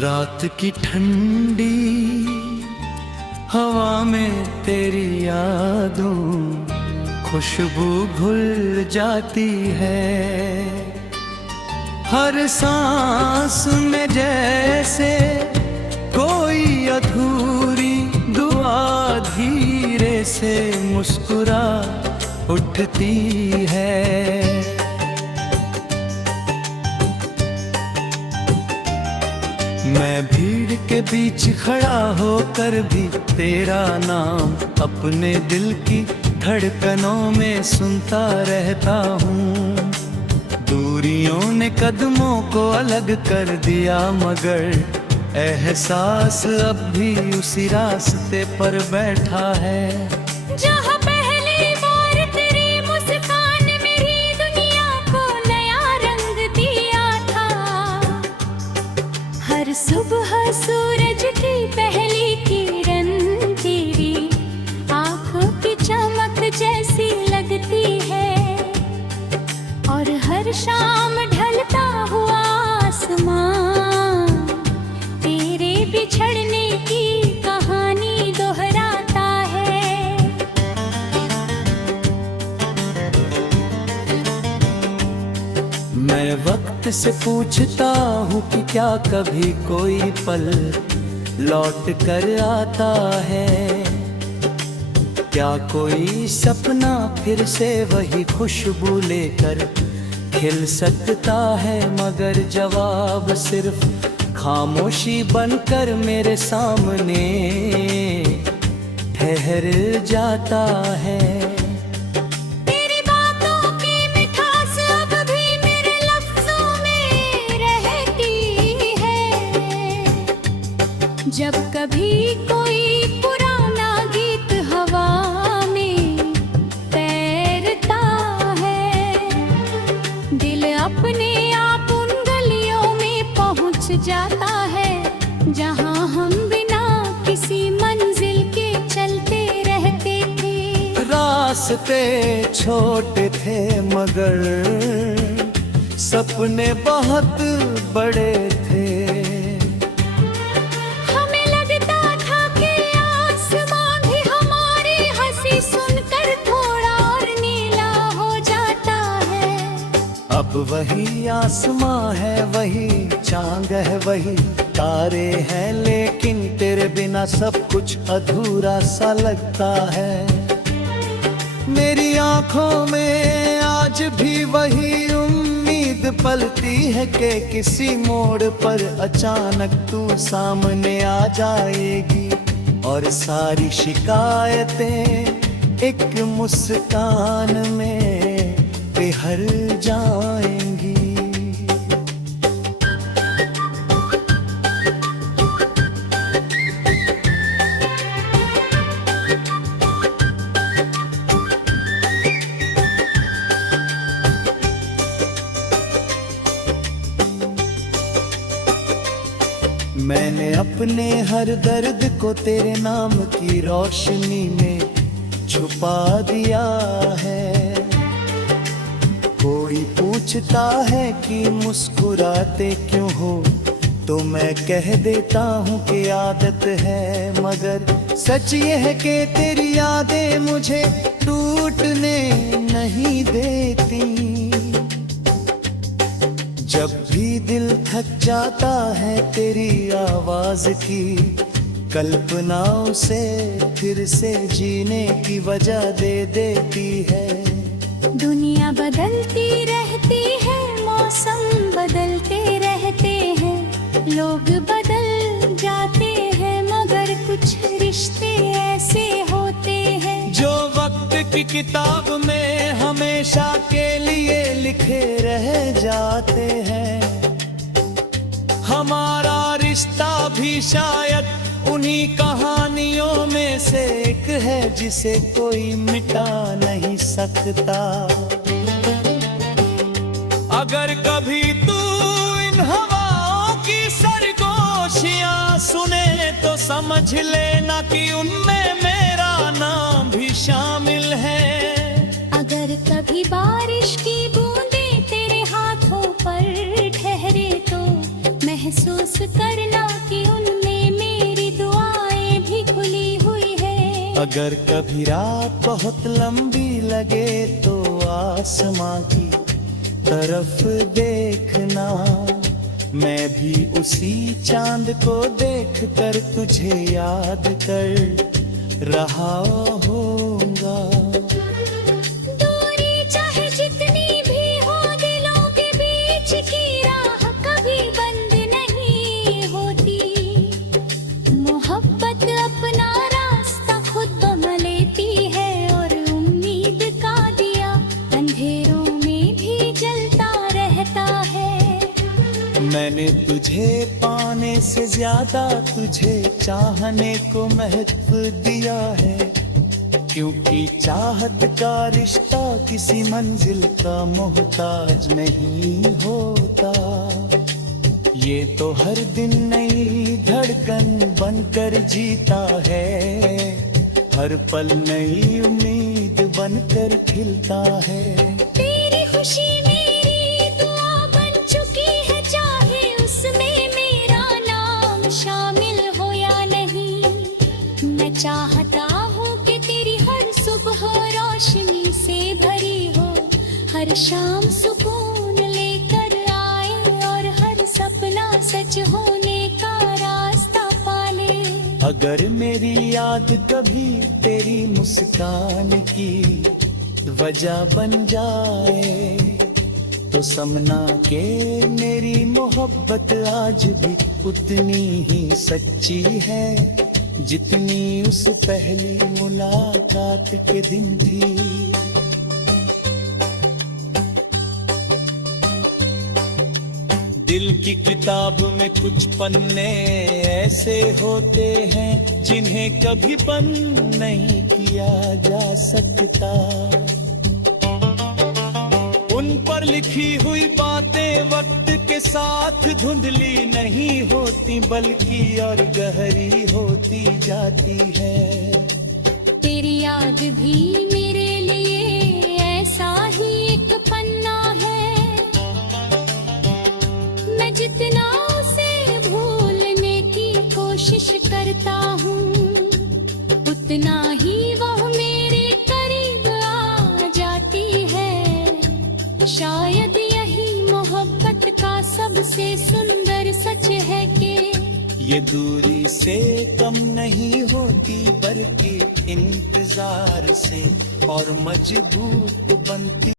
रात की ठंडी हवा में तेरी यादों खुशबू घुल जाती है। हर सांस में जैसे कोई अधूरी दुआ धीरे से मुस्कुरा उठती है। मैं भीड़ के बीच खड़ा होकर भी तेरा नाम अपने दिल की धड़कनों में सुनता रहता हूँ। दूरियों ने कदमों को अलग कर दिया मगर एहसास अब भी उसी रास्ते पर बैठा है। जहाँ पहली बार तेरी मुस्कान मेरी दुनिया को नया रंग दिया था। हर सुबह सूरज की पहली किरण तेरी आँखों की चमक जैसी लगती है। और हर शाम ढलता हुआ आसमान तेरे बिछड़ने की कहानी दोहराता है। मैं वक्त से पूछता हूँ कि क्या कभी कोई पल लौट कर आता है। क्या कोई सपना फिर से वही खुशबू लेकर खिल सकता है। मगर जवाब सिर्फ खामोशी बनकर मेरे सामने ठहर जाता है। तेरी बातों की मिठास अब भी मेरे लफ्जों में रहती है। जब कभी कोई पुराना गीत हवा में तैरता है, दिल अपने आप उन गलियों में पहुंच जाता है जहां हम बिना किसी मंजिल के चलते रहते थे। रास्ते छोटे थे मगर सपने बहुत बड़े थे। हमें लगता था कि आसमां भी हमारी हंसी सुनकर थोड़ा और नीला हो जाता है। अब वही आसमां है, वही चांद है, वही तारे हैं, लेकिन तेरे बिना सब कुछ अधूरा सा लगता है। मेरी आंखों में आज भी वही उम्मीद पलती है कि किसी मोड़ पर अचानक तू सामने आ जाएगी और सारी शिकायतें एक मुस्कान में बिखर जाएंगी। मैंने अपने हर दर्द को तेरे नाम की रोशनी में छुपा दिया है। कोई पूछता है कि मुस्कुराते क्यों हो, तो मैं कह देता हूँ कि आदत है। मगर सच ये है कि तेरी यादें मुझे टूटने नहीं देती। जब भी दिल थक जाता है तेरी आवाज की कल्पनाओं से फिर से जीने की वजह दे देती है। दुनिया बदलती रहती है, मौसम बदलते रहते हैं, लोग बदल जाते हैं, मगर कुछ रिश्ते ऐसे होते हैं जो वक्त की किताब में हमेशा के लिए लिखे रह जाते हैं। हमारा रिश्ता भी शायद उन्हीं कहानियों में से एक है जिसे कोई मिटा नहीं सकता। अगर कभी तू इन हवाओं की सरगोशियां सुने तो समझ लेना कि उनमें मेरा नाम भी शामिल है। अगर कभी बारिश की बूंदें तेरे हाथों पर ठहरे तो महसूस करना अगर कभी रात बहुत लंबी लगे तो आसमां की तरफ देखना, मैं भी उसी चांद को देख कर तुझे याद कर रहा होऊंगा। दूरी चाहे जितनी भी हो, दिलों के बीच की राह कभी बंद नहीं होती। मोहब्बत अपना रास्ता खुद बना लेती है, और उम्मीद का दिया अंधेरों में भी जलता रहता है। मैंने तुझे पाने से ज्यादा तुझे चाहने को महत्व दिया है, क्योंकि चाहत का रिश्ता किसी मंजिल का मोहताज नहीं होता। ये तो हर दिन नई धड़कन बनकर जीता है, हर पल नई उम्मीद बनकर खिलता है। तेरी खुशी मेरी दुआ बन चुकी है, चाहे उसमें मेरा नाम शामिल हो या नहीं। मैं चाहता हूँ कि तेरी हर सुबह रोशनी से भरी हो, हर शाम सुकून लेकर आए, और हर सपना सच होने का रास्ता पाले। अगर मेरी याद कभी तेरी मुस्कान की वजह बन जाए, तो समझना के मेरी मोहब्बत आज भी उतनी ही सच्ची है, जितनी उस पहली मुलाकात के दिन थी। दिल की किताब में कुछ पन्ने ऐसे होते हैं, जिन्हें कभी बंद नहीं किया जा सकता। उन पर लिखी हुई बातें वक्त के साथ धुंधली नहीं होती, बल्कि और गहरी होती जाती है। तेरी याद भी मेरे लिए ऐसा ही एक पन्ना है, मैं जितना उसे भूलने की कोशिश करता हूँ, उतना ही वह मेरे करीब आ जाती है। शायद यही मोहब्बत का सबसे सुंदर सच है कि ये दूरी से कम नहीं होती, बल्कि इंतजार से और मजबूत बनती।